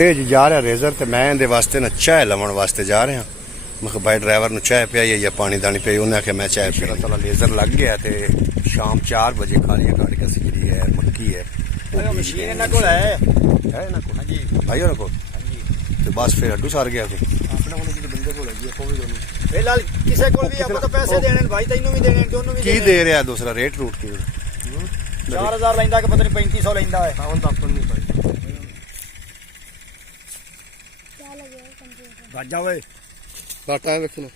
ਇਹ ਜੀ ਜਾ ਰਿਹਾ ਰੇਜ਼ਰ ਤੇ ਮੈਂ ਇਹਦੇ ਵਾਸਤੇ ਨਾ ਚਾਹ ਲਵਣ ਵਾਸਤੇ ਜਾ ਰਿਹਾ। ਮੈਂ ਕਿਹਾ ਭਾਈ ਡਰਾਈਵਰ ਨੂੰ ਚਾਹ ਪਿਆਈ ਜਾਂ ਪਾਣੀ ਦਾਣੀ ਪਈ, ਉਹਨੇ ਆਖਿਆ ਮੈਂ ਚਾਹ ਪੀਣਾ। ਚਲਾ ਲੇਜ਼ਰ ਲੱਗ ਗਿਆ ਤੇ ਸ਼ਾਮ 4 ਵਜੇ ਖਾਲੀਆਂ ਕੱਢ ਕੇ ਅਸੀਂ ਜਿਹੜੀ ਹੈ ਮੱਕੀ ਹੈ ਮਸ਼ੀਨ ਇਹਨਾਂ ਕੋਲ ਹੈ ਇਹਨਾਂ ਕੋਲ। ਹਾਂਜੀ ਭਾਈ ਉਹਨਾਂ ਕੋਲ। ਹਾਂਜੀ ਤੇ ਬਸ ਫਿਰ ਹੱਡੂ ਸਰ ਗਿਆ ਸੀ ਆਪਣਾ ਹੁਣ ਕਿਸੇ ਬੰਦੇ ਕੋਲ ਹੈਗੀ ਆਪਾਂ ਵੀ ਦੋਨੋਂ ਫਿਲਹਾਲ ਕਿਸੇ ਕੋਲ ਵੀ ਆਪਾਂ ਤਾਂ ਪੈਸੇ ਦੇਣੇ ਨੇ ਭਾਈ, ਤੈਨੂੰ ਵੀ ਦੇਣੇ ਨੇ ਦੋਨੋਂ ਵੀ। ਕੀ ਦੇ ਰਿਹਾ ਦੂਸਰਾ ਰੇਟ ਰੂਟ ਕੀ 4000 ਲੈਂਦਾ ਕਿ ਪਤਾ ਨਹੀਂ 3500 ਲੈਂਦਾ ਹੈ। ਹੁਣ ਤਾਂ ਆਪਾਂ ਨਹੀਂ ਪਾਈ ਗਾਜਾ ਓਏ ਘਾਟਾ ਹੈ ਵੇਖਣਾ।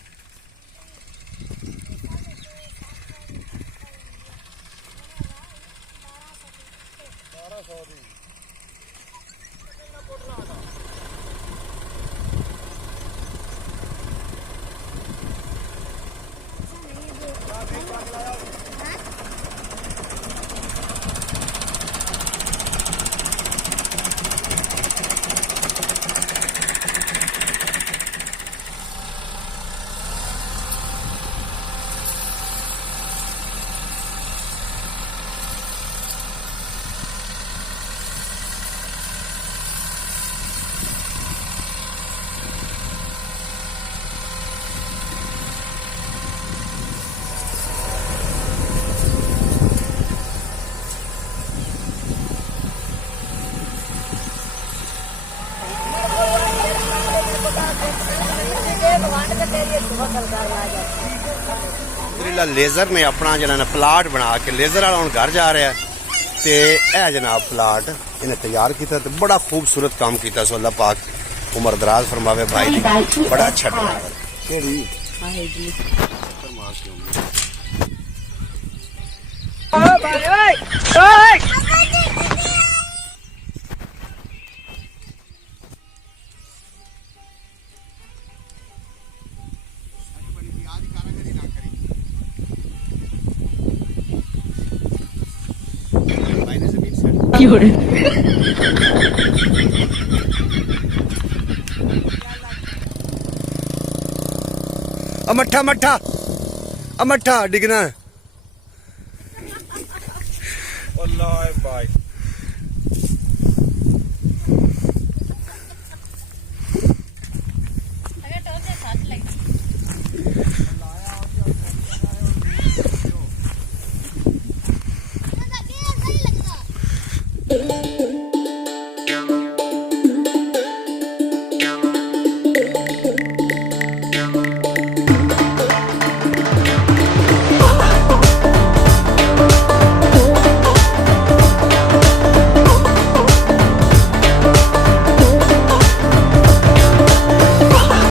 लेजर ने अपना जना प्लाट बना के लेजर वाला घर जा रहा है ते ए जनाब प्लाट इन्हें तैयार किया तो बड़ा खूबसूरत काम किया। सो अल्लाह पाक उम्र दराज फरमावे भाई ने, बड़ा अच्छा मठा मठा मठा डिगना